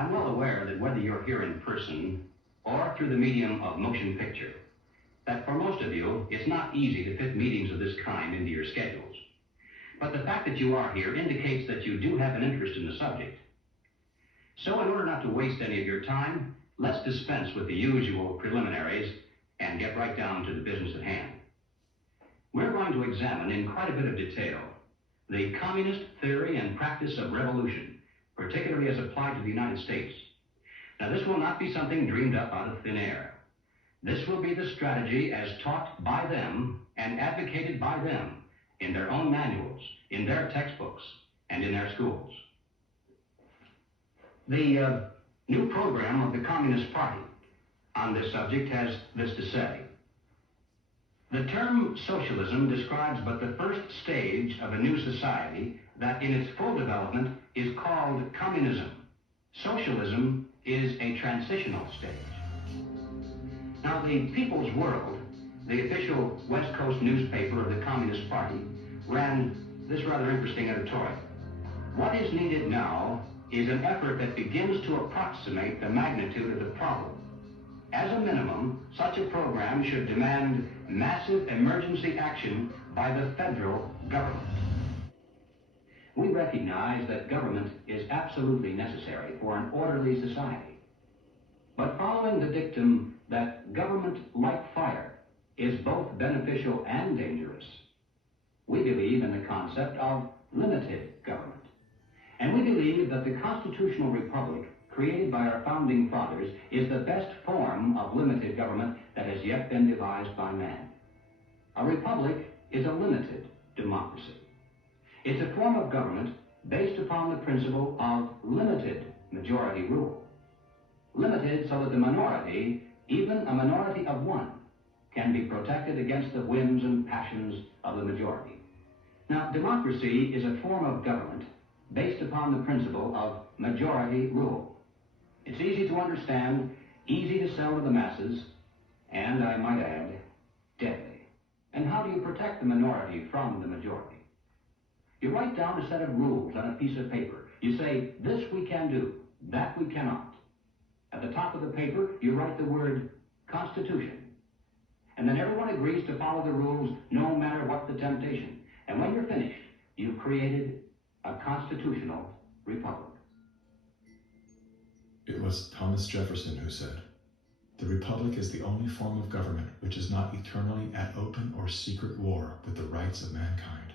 I'm well aware that whether you're here in person or through the medium of motion picture, that for most of you, it's not easy to fit meetings of this kind into your schedules. But the fact that you are here indicates that you do have an interest in the subject. So in order not to waste any of your time, let's dispense with the usual preliminaries and get right down to the business at hand. We're going to examine in quite a bit of detail the communist theory and practice of revolution, particularly as applied to the United States. Now, this will not be something dreamed up out of thin air. This will be the strategy as taught by them and advocated by them in their own manuals, in their textbooks, and in their schools. The new program of the Communist Party on this subject has this to say. The term socialism describes but the first stage of a new society that in its full development is called communism. Socialism is a transitional stage. Now, the People's World, the official West Coast newspaper of the Communist Party, ran this rather interesting editorial. What is needed now is an effort that begins to approximate the magnitude of the problem. As a minimum, such a program should demand massive emergency action by the federal government. We recognize that government is absolutely necessary for an orderly society. But following the dictum that government, like fire, is both beneficial and dangerous, we believe in the concept of limited government. And we believe that the constitutional republic created by our founding fathers is the best form of limited government that has yet been devised by man. A republic is a limited democracy. It's a form of government based upon the principle of limited majority rule. Limited so that the minority, even a minority of one, can be protected against the whims and passions of the majority. Now, democracy is a form of government based upon the principle of majority rule. It's easy to understand, easy to sell to the masses, and I might add, deadly. And how do you protect the minority from the majority? You write down a set of rules on a piece of paper. You say, this we can do, that we cannot. At the top of the paper, you write the word Constitution. And then everyone agrees to follow the rules no matter what the temptation. And when you're finished, you've created a constitutional republic. It was Thomas Jefferson who said, "The republic is the only form of government which is not eternally at open or secret war with the rights of mankind."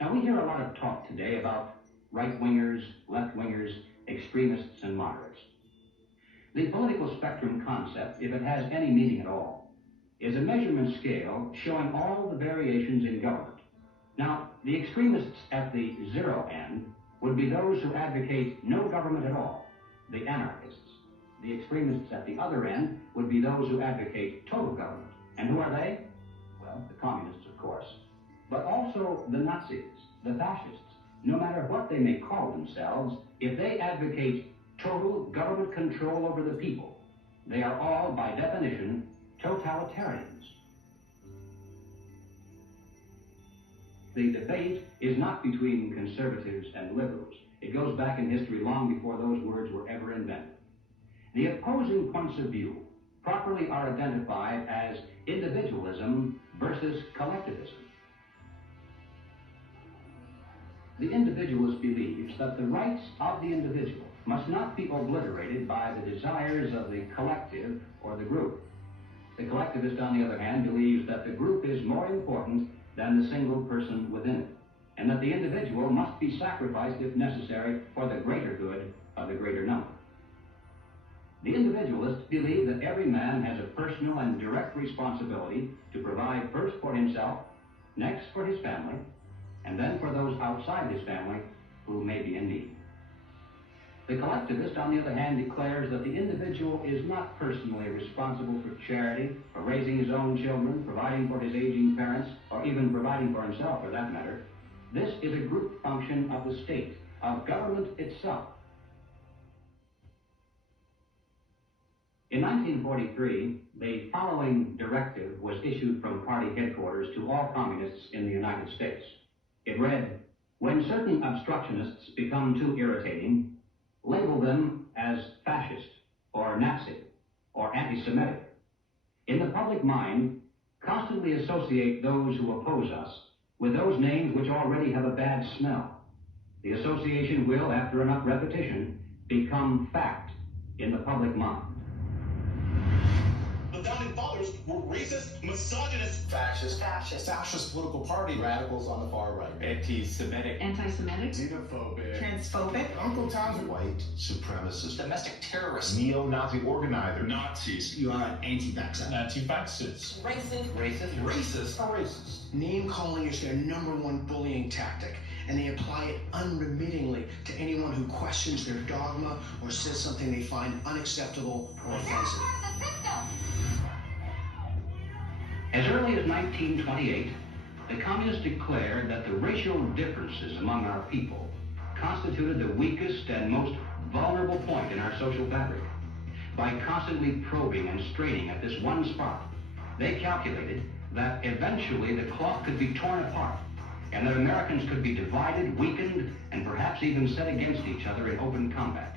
Now, we hear a lot of talk today about right-wingers, left-wingers, extremists, and moderates. The political spectrum concept, if it has any meaning at all, is a measurement scale showing all the variations in government. Now, the extremists at the zero end would be those who advocate no government at all, the anarchists. The extremists at the other end would be those who advocate total government. And who are they? Well, the communists, of course, but also the Nazis, the fascists. No matter what they may call themselves, if they advocate total government control over the people, they are all, by definition, totalitarians. The debate is not between conservatives and liberals. It goes back in history long before those words were ever invented. The opposing points of view properly are identified as individualism versus collectivism. The individualist believes that the rights of the individual must not be obliterated by the desires of the collective or the group. The collectivist, on the other hand, believes that the group is more important than the single person within it, and that the individual must be sacrificed if necessary for the greater good of the greater number. The individualists believe that every man has a personal and direct responsibility to provide first for himself, next for his family, and then for those outside his family who may be in need. The collectivist, on the other hand, declares that the individual is not personally responsible for charity, for raising his own children, providing for his aging parents, or even providing for himself, for that matter. This is a group function of the state, of government itself. In 1943, the following directive was issued from party headquarters to all communists in the United States. It read, When certain obstructionists become too irritating, label them as fascist or Nazi or anti-Semitic. In the public mind, constantly associate those who oppose us with those names which already have a bad smell. The association will, after enough repetition, become fact in the public mind. The founding fathers were racist, misogynist, fascist political party, radicals on the far right, anti-Semitic, xenophobic, transphobic, Uncle Tom's white supremacist, domestic terrorist, neo-Nazi organizer, Nazis, you are an anti-vaxxer, anti-vaxxers, racist. Name calling is their #1 bullying tactic, and they apply it unremittingly to anyone who questions their dogma or says something they find unacceptable or offensive. As early as 1928, the communists declared that the racial differences among our people constituted the weakest and most vulnerable point in our social fabric. By constantly probing and straining at this one spot, they calculated that eventually the cloth could be torn apart and that Americans could be divided, weakened, and perhaps even set against each other in open combat.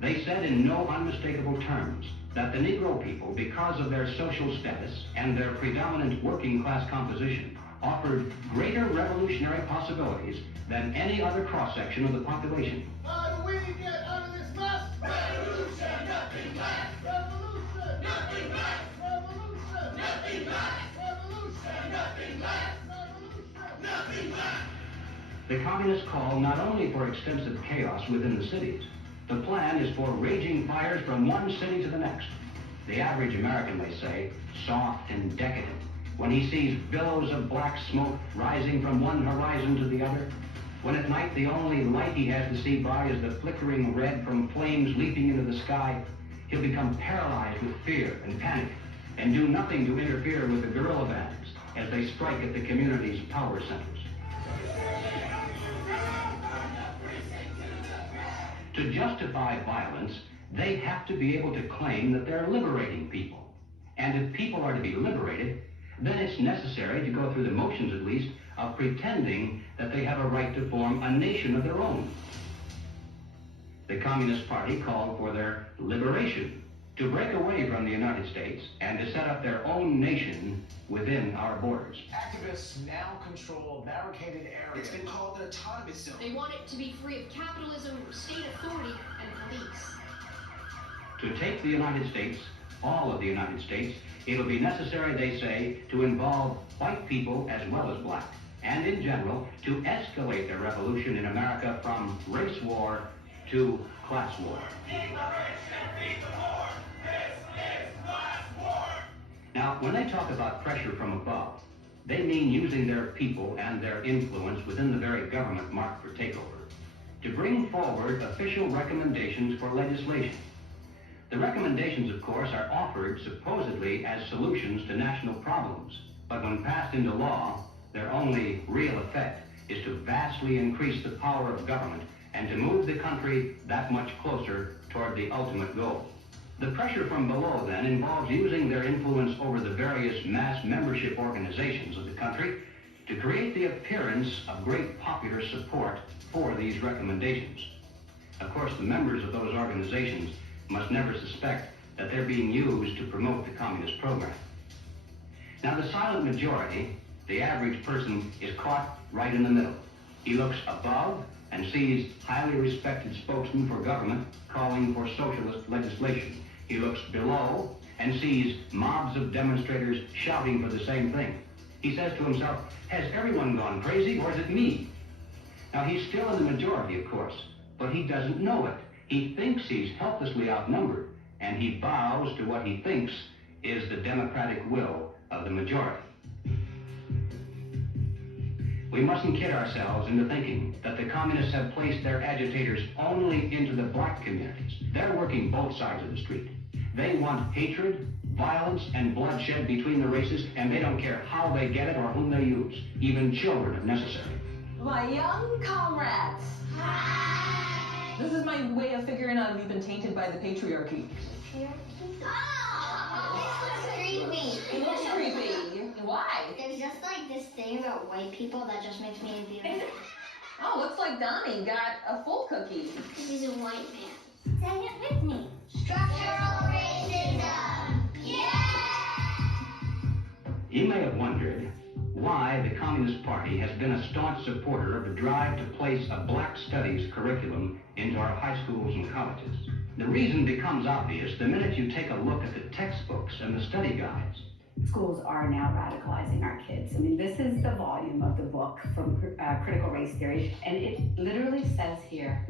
They said in no unmistakable terms that the Negro people, because of their social status and their predominant working class composition, offered greater revolutionary possibilities than any other cross-section of the population. How do we get out of this mess? Revolution, nothing less. Revolution, nothing less. Revolution, nothing less. Revolution, nothing less. Revolution, nothing less. The communists call not only for extensive chaos within the cities. The plan is for raging fires from one city to the next. The average American, they say, soft and decadent, when he sees billows of black smoke rising from one horizon to the other, when at night the only light he has to see by is the flickering red from flames leaping into the sky, he'll become paralyzed with fear and panic and do nothing to interfere with the guerrilla bands as they strike at the community's power centers. To justify violence, they have to be able to claim that they're liberating people. And if people are to be liberated, then it's necessary to go through the motions, at least, of pretending that they have a right to form a nation of their own. The Communist Party called for their liberation, to break away from the United States and to set up their own nation within our borders. Activists now control barricaded areas. It's been called an autonomous zone. They want it to be free of capitalism, state authority, and police. To take the United States, all of the United States, it'll be necessary, they say, to involve white people as well as black, and in general, to escalate the revolution in America from race war to class war. Now, when they talk about pressure from above, they mean using their people and their influence within the very government marked for takeover to bring forward official recommendations for legislation. The recommendations, of course, are offered supposedly as solutions to national problems, but when passed into law, their only real effect is to vastly increase the power of government and to move the country that much closer toward the ultimate goal. The pressure from below, then, involves using their influence over the various mass membership organizations of the country to create the appearance of great popular support for these recommendations. Of course, the members of those organizations must never suspect that they're being used to promote the communist program. Now, the silent majority, the average person, is caught right in the middle. He looks above and sees highly respected spokesmen for government calling for socialist legislation. He looks below and sees mobs of demonstrators shouting for the same thing. He says to himself, has everyone gone crazy or is it me? Now, he's still in the majority, of course, but he doesn't know it. He thinks he's helplessly outnumbered, and he bows to what he thinks is the democratic will of the majority. We mustn't kid ourselves into thinking that the communists have placed their agitators only into the black communities. They're working both sides of the street. They want hatred, violence, and bloodshed between the races, and they don't care how they get it or whom they use, even children if necessary. My young comrades. Hi. This is my way of figuring out if you've been tainted by the patriarchy. Oh, this looks creepy. It looks creepy. Why? There's just like this thing about white people that just makes me feel Oh, looks like Donnie got a full cookie. He's a white man. Say it with me. Structural racism. Yeah! You may have wondered why the Communist Party has been a staunch supporter of the drive to place a black studies curriculum into our high schools and colleges. The reason becomes obvious the minute you take a look at the textbooks and the study guides. Schools are now radicalizing our kids. I mean, this is the volume of the book from Critical Race Theory, and it literally says here,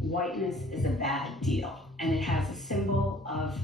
whiteness is a bad deal, and it has a symbol of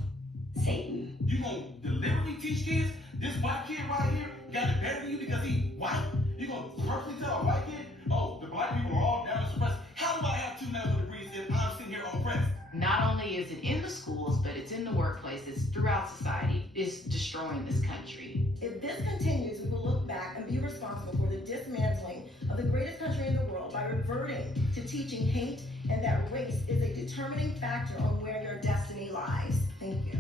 Satan. You gonna deliberately teach kids this white kid right here got it better than you because he white? You gonna purposely tell a white kid, oh, the black people are all down and suppressed? How do I have 2 medical degrees if I'm sitting here oppressed? Not only is it in the schools, but it's in the workplaces, throughout society. It's destroying this country. If this continues, we will look back and be responsible for the dismantling of the greatest country in the world by reverting to teaching hate and that race is a determining factor on where your destiny lies. Thank you.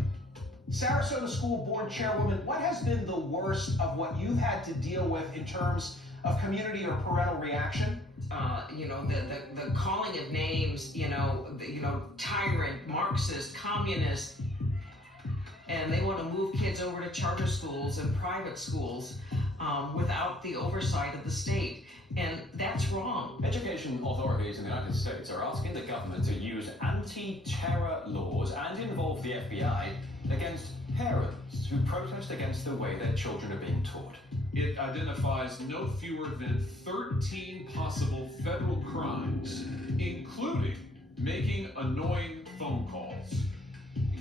Sarasota School Board Chairwoman, what has been the worst of what you've had to deal with in terms of community or parental reaction? The calling of names, tyrant, Marxist, communist, and they want to move kids over to charter schools and private schools without the oversight of the state. And that's wrong. Education authorities in the United States are asking the government to use anti-terror laws and involve the FBI against parents who protest against the way their children are being taught. It identifies no fewer than 13 possible federal crimes, including making annoying phone calls.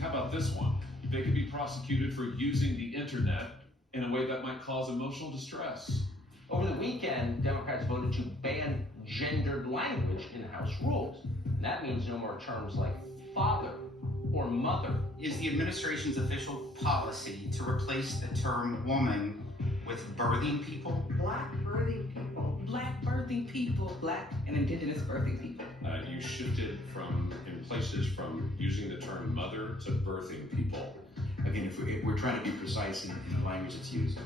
How about this one? They could be prosecuted for using the internet in a way that might cause emotional distress. Over the weekend, Democrats voted to ban gendered language in House rules. And that means no more terms like father or mother. Is the administration's official policy to replace the term woman with birthing people? Black birthing people. Black birthing people. Black and indigenous birthing people. You shifted in places from using the term mother to birthing people. Again, if we're trying to be precise in the language that's used.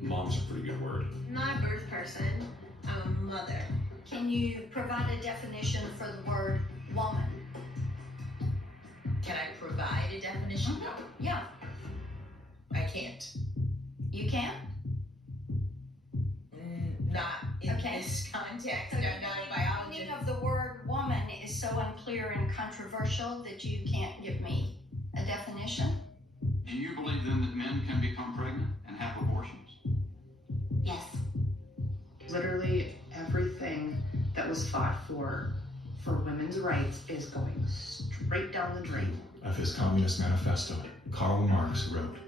Mom's a pretty good word. I'm not a birth person, I'm a mother. Can you provide a definition for the word woman? Can I provide a definition? Yeah. I can't. You can? Not in this context. I'm not a biologist. The meaning of the word woman is so unclear and controversial that you can't give me a definition. Do you believe then that men can become pregnant and have abortions? Yes. Literally everything that was fought for women's rights is going straight down the drain. Of his Communist Manifesto, Karl Marx wrote,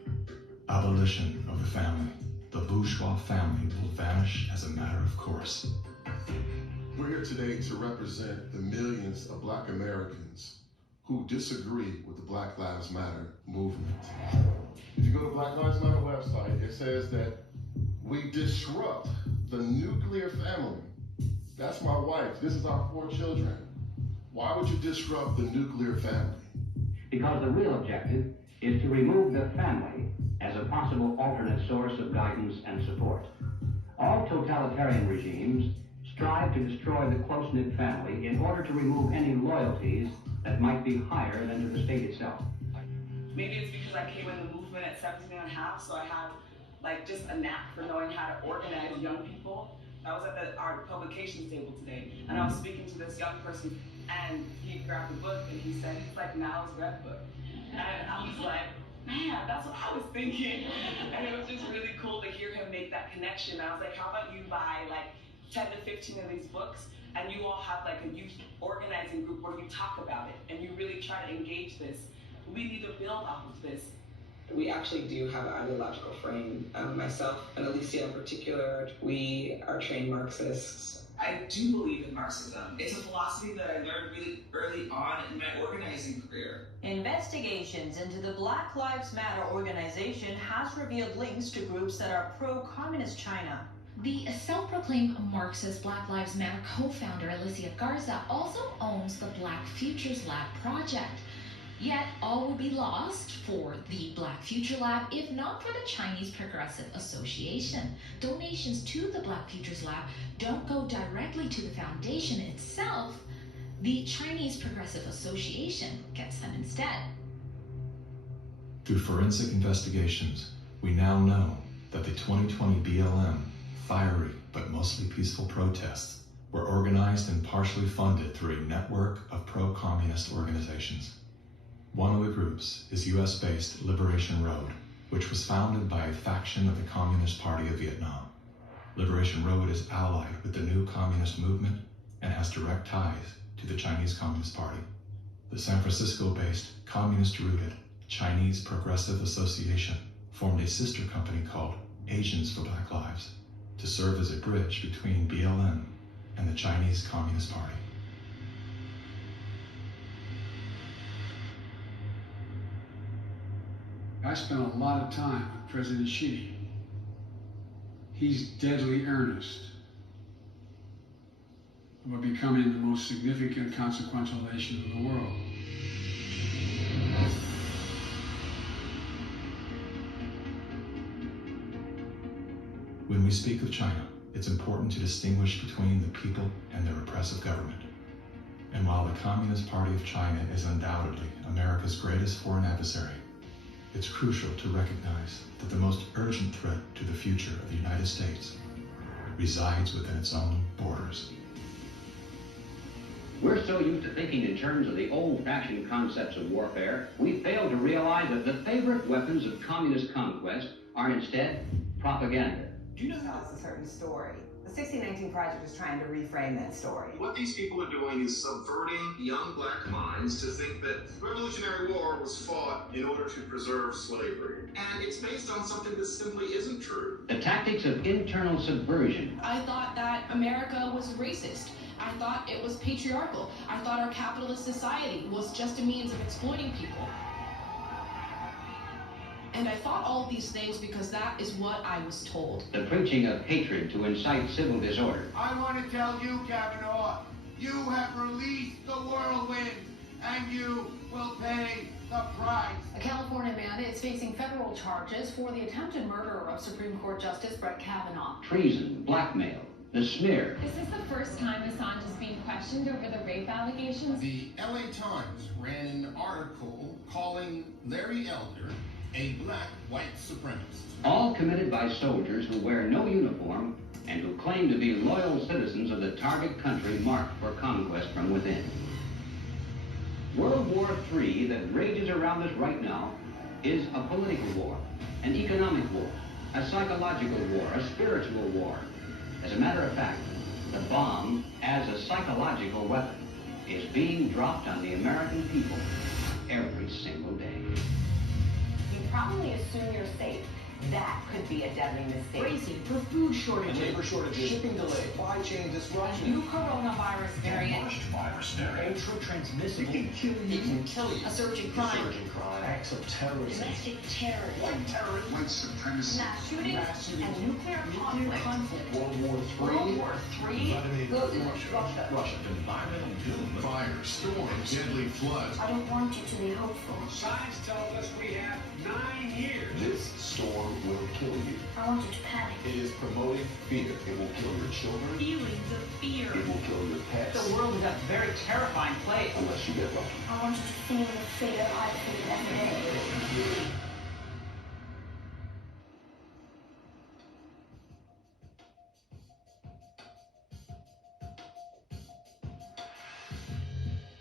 "Abolition of the family. The bourgeois family will vanish as a matter of course." We're here today to represent the millions of Black Americans who disagree with the Black Lives Matter movement. If you go to Black Lives Matter website, it says that we disrupt the nuclear family. That's my wife. This is our 4 children. Why would you disrupt the nuclear family? Because the real objective is to remove the family as a possible alternate source of guidance and support. All totalitarian regimes strive to destroy the close-knit family in order to remove any loyalties that might be higher than to the state itself. Maybe it's because I came in the movement at 17 and a half, so I have just a knack for knowing how to organize young people. I was at our publications table today, and I was speaking to this young person, and he grabbed a book, and he said, it's like Mal's Red Book. And I was like, man, that's what I was thinking. And it was just really cool to hear him make that connection. I was like, how about you buy 10 to 15 of these books, and you all have a youth organizing group where you talk about it, and you really try to engage this. We need to build off of this. We actually do have an ideological frame. Myself and Alicia in particular, we are trained Marxists. I do believe in Marxism. It's a philosophy that I learned really early on in my organizing career. Investigations into the Black Lives Matter organization has revealed links to groups that are pro-communist China. The self-proclaimed Marxist Black Lives Matter co-founder Alicia Garza also owns the Black Futures Lab project. Yet, all would be lost for the Black Future Lab if not for the Chinese Progressive Association. Donations to the Black Futures Lab don't go directly to the foundation itself. The Chinese Progressive Association gets them instead. Through forensic investigations, we now know that the 2020 BLM fiery but mostly peaceful protests were organized and partially funded through a network of pro-communist organizations. One of the groups is US-based Liberation Road, which was founded by a faction of the Communist Party of Vietnam. Liberation Road is allied with the new communist movement and has direct ties to the Chinese Communist Party. The San Francisco-based, communist-rooted Chinese Progressive Association formed a sister company called Asians for Black Lives to serve as a bridge between BLM and the Chinese Communist Party. I spent a lot of time with President Xi. He's deadly earnest about becoming the most significant consequential nation in the world. When we speak of China, it's important to distinguish between the people and their repressive government. And while the Communist Party of China is undoubtedly America's greatest foreign adversary, it's crucial to recognize that the most urgent threat to the future of the United States resides within its own borders. We're so used to thinking in terms of the old-fashioned concepts of warfare, we fail to realize that the favorite weapons of communist conquest are instead propaganda. Do you know tells a certain story? The 1619 Project is trying to reframe that story. What these people are doing is subverting young black minds to think that the Revolutionary War was fought in order to preserve slavery. And it's based on something that simply isn't true. The tactics of internal subversion. I thought that America was racist. I thought it was patriarchal. I thought our capitalist society was just a means of exploiting people. And I thought all of these things because that is what I was told. The preaching of hatred to incite civil disorder. I want to tell you, Kavanaugh, you have released the whirlwind, and you will pay the price. A California man is facing federal charges for the attempted murder of Supreme Court Justice Brett Kavanaugh. Treason, blackmail, the smear. Is this the first time Assange is being questioned over the rape allegations? The LA Times ran an article calling Larry Elder a black white supremacist. All committed by soldiers who wear no uniform and who claim to be loyal citizens of the target country marked for conquest from within. World War III that rages around us right now is a political war, an economic war, a psychological war, a spiritual war. As a matter of fact, the bomb, as a psychological weapon, is being dropped on the American people every single day. You probably assume you're safe. That could be a deadly mistake. Bracing for food shortages, labor shortages, shipping delays, supply chain disruption, new coronavirus variant, ultra-transmissible, it can kill you, a surge in crime, acts of terrorism, domestic terror, white supremacy, mass shootings, and nuclear conflict. World War III, Putin, Russia, environmental doom, fire, storms, deadly floods. I don't want you to be hopeful. Science tells us we have 9 years. This storm will kill you. I want you to panic. It is promoting fear. It will kill your children. Feelings of fear. It will kill your pets. The world is a very terrifying place. Unless you get lucky. I want you to feel the fear I feel every day.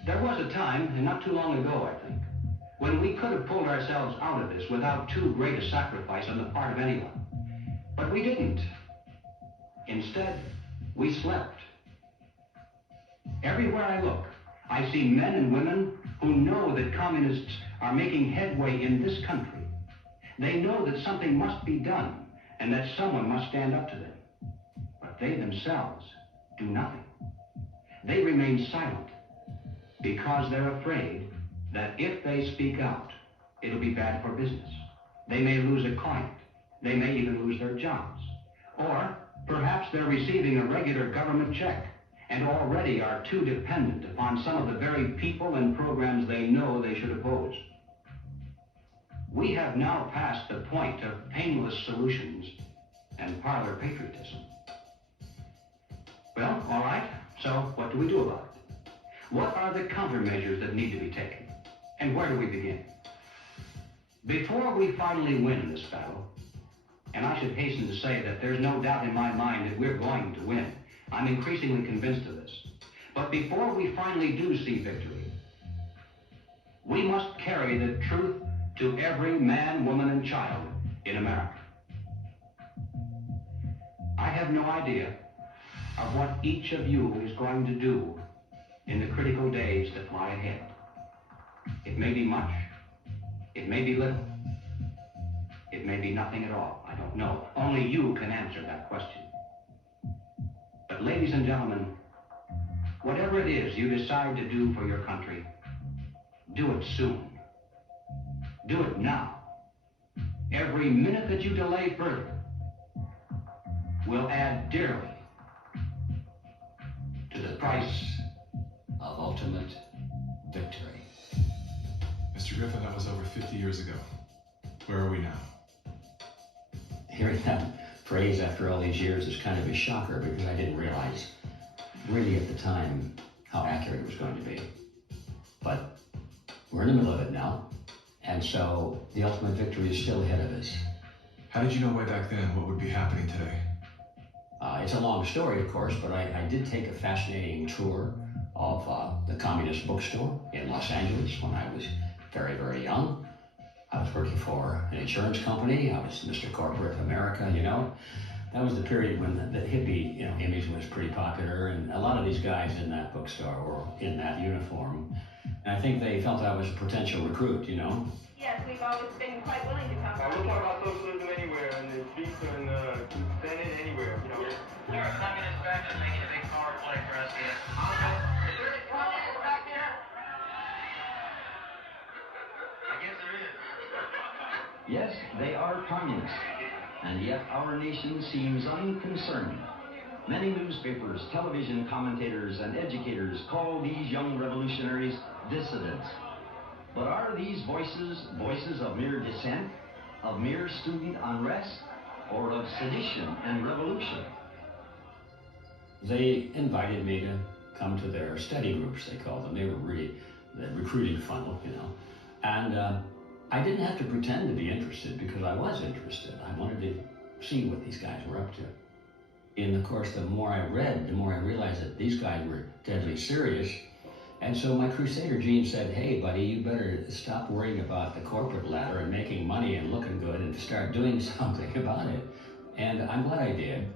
There was a time, and not too long ago, I think, when we could have pulled ourselves out of this without too great a sacrifice on the part of anyone. But we didn't. Instead, we slept. Everywhere I look, I see men and women who know that communists are making headway in this country. They know that something must be done and that someone must stand up to them. But they themselves do nothing. They remain silent because they're afraid that if they speak out, it'll be bad for business. They may lose a client. They may even lose their jobs. Or perhaps they're receiving a regular government check and already are too dependent upon some of the very people and programs they know they should oppose. We have now passed the point of painless solutions and parlor patriotism. Well, all right, so what do we do about it? What are the countermeasures that need to be taken? And where do we begin? Before we finally win this battle, and I should hasten to say that there's no doubt in my mind that we're going to win. I'm increasingly convinced of this. But before we finally do see victory, we must carry the truth to every man, woman, and child in America. I have no idea of what each of you is going to do in the critical days that lie ahead. It may be much, it may be little, it may be nothing at all. I don't know. Only you can answer that question. But ladies and gentlemen, whatever it is you decide to do for your country, do it soon. Do it now. Every minute that you delay further will add dearly to the price of ultimate victory. Mr. Griffin, that was over 50 years ago. Where are we now? Hearing that phrase after all these years is kind of a shocker because I didn't realize really at the time how accurate it was going to be. But we're in the middle of it now, and so the ultimate victory is still ahead of us. How did you know way back then what would be happening today? It's a long story, of course, but I did take a fascinating tour of the Communist bookstore in Los Angeles when I was very, very young. I was working for an insurance company. I was Mr. Corporate America, you know. That was the period when the hippie, image was pretty popular, and a lot of these guys in that bookstore were in that uniform. And I think they felt I was a potential recruit, Yes, we've always been quite willing to come. We'll talk about socialism anywhere, in the streets or in the Senate, anywhere, There are communist factions making a big power play for us here. Is there any communists back there? I guess there is. Yes, they are communists, and yet our nation seems unconcerned. Many newspapers, television commentators, and educators call these young revolutionaries dissidents. But are these voices of mere dissent, of mere student unrest, or of sedition and revolution? They invited me to come to their study groups, they called them. They were really the recruiting funnel, And I didn't have to pretend to be interested because I was interested. I wanted to see what these guys were up to. And of course, the more I read, the more I realized that these guys were deadly serious. And so my crusader gene said, hey, buddy, you better stop worrying about the corporate ladder and making money and looking good and start doing something about it. And I'm glad I did,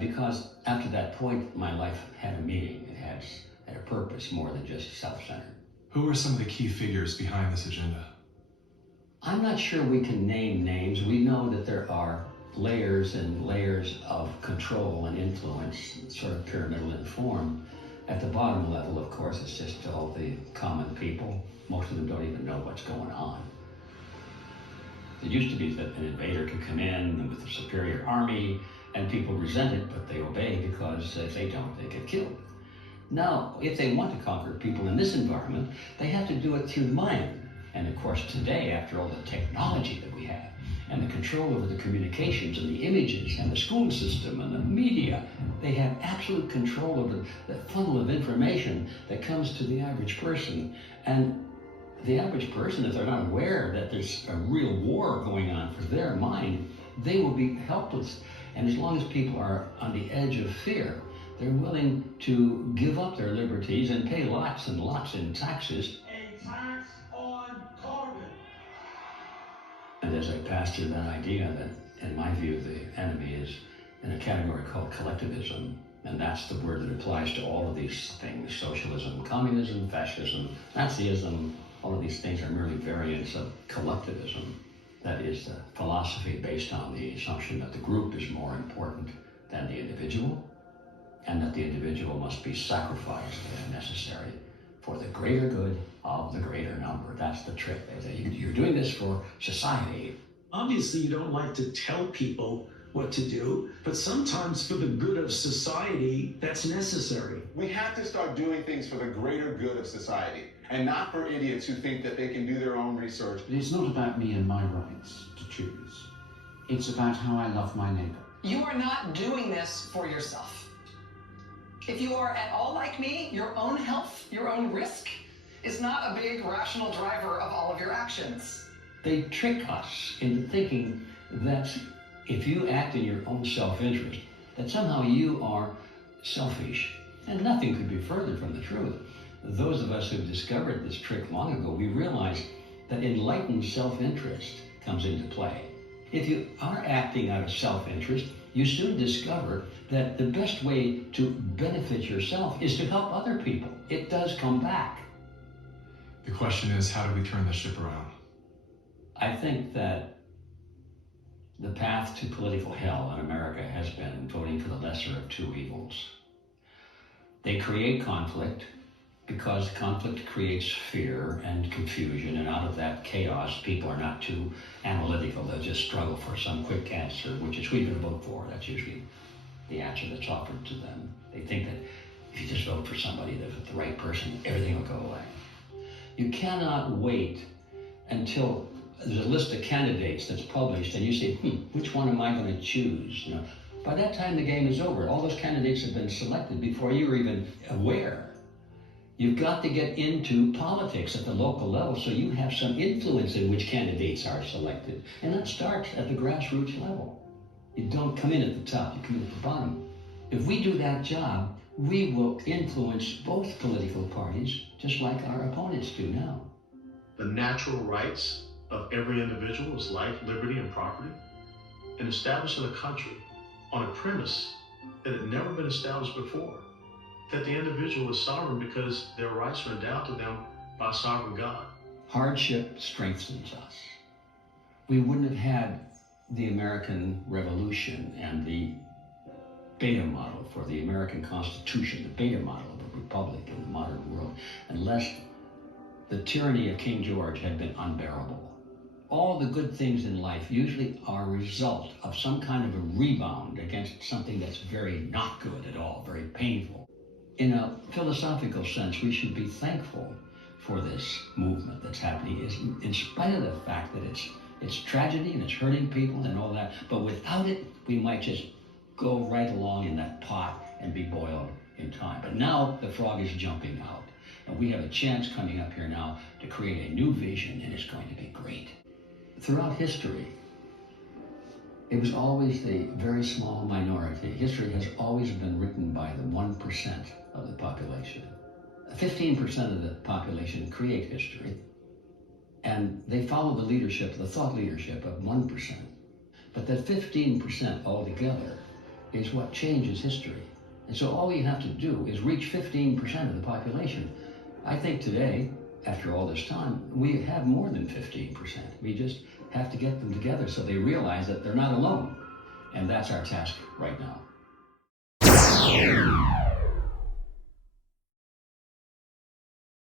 because after that point, my life had a meaning. It had a purpose more than just self-centered. Who are some of the key figures behind this agenda? I'm not sure we can name names. We know that there are layers and layers of control and influence, sort of pyramidal in form. At the bottom level, of course, it's just all the common people. Most of them don't even know what's going on. It used to be that an invader could come in with a superior army, and people resent it, but they obey because if they don't, they get killed. Now, if they want to conquer people in this environment, they have to do it through the mind. And of course, today, after all the technology that we have, and the control over the communications and the images and the school system and the media, they have absolute control over the funnel of information that comes to the average person. And the average person, if they're not aware that there's a real war going on for their mind, they will be helpless. And as long as people are on the edge of fear, they're willing to give up their liberties and pay lots and lots in taxes. A tax on carbon. And as I passed through that idea that, in my view, the enemy is in a category called collectivism, and that's the word that applies to all of these things: socialism, communism, fascism, Nazism. All of these things are merely variants of collectivism. That is the philosophy based on the assumption that the group is more important than the individual, and that the individual must be sacrificed if necessary for the greater good of the greater number. That's the trick. You're doing this for society. Obviously, you don't like to tell people what to do, but sometimes for the good of society, that's necessary. We have to start doing things for the greater good of society, and not for idiots who think that they can do their own research. It's not about me and my rights to choose. It's about how I love my neighbor. You are not doing this for yourself. If you are at all like me, your own health, your own risk, is not a big rational driver of all of your actions. They trick us into thinking that if you act in your own self-interest, that somehow you are selfish. And nothing could be further from the truth. Those of us who've discovered this trick long ago, we realize that enlightened self-interest comes into play. If you are acting out of self-interest, you soon discover that the best way to benefit yourself is to help other people. It does come back. The question is, how do we turn the ship around? I think that the path to political hell in America has been voting for the lesser of two evils. They create conflict because conflict creates fear and confusion, and out of that chaos, people are not too analytical. They'll just struggle for some quick answer, which is who you're going to vote for. That's usually the answer that's offered to them. They think that if you just vote for somebody, the right person, everything will go away. You cannot wait until there's a list of candidates that's published and you say, which one am I going to choose? You know, by that time the game is over. All those candidates have been selected before you're even aware. You've got to get into politics at the local level so you have some influence in which candidates are selected. And that starts at the grassroots level. You don't come in at the top, you come in at the bottom. If we do that job, we will influence both political parties just like our opponents do now. The natural rights of every individual is life, liberty, and property, and establishing a country on a premise that had never been established before, that the individual is sovereign because their rights are endowed to them by sovereign God. Hardship strengthens us. We wouldn't have had the American Revolution and the beta model for the American Constitution, the beta model of a republic in the modern world, unless the tyranny of King George had been unbearable. All the good things in life usually are a result of some kind of a rebound against something that's very not good at all, very painful. In a philosophical sense, we should be thankful for this movement that's happening, in spite of the fact that it's tragedy and it's hurting people and all that, but without it, we might just go right along in that pot and be boiled in time. But now the frog is jumping out, and we have a chance coming up here now to create a new vision, and it's going to be great. Throughout history, it was always the very small minority. History has always been written by the 1% of the population. 15% of the population create history, and they follow the leadership, the thought leadership of 1%. But that 15% altogether is what changes history. And so all we have to do is reach 15% of the population. I think today, after all this time, we have more than 15%. We just have to get them together so they realize that they're not alone. And that's our task right now.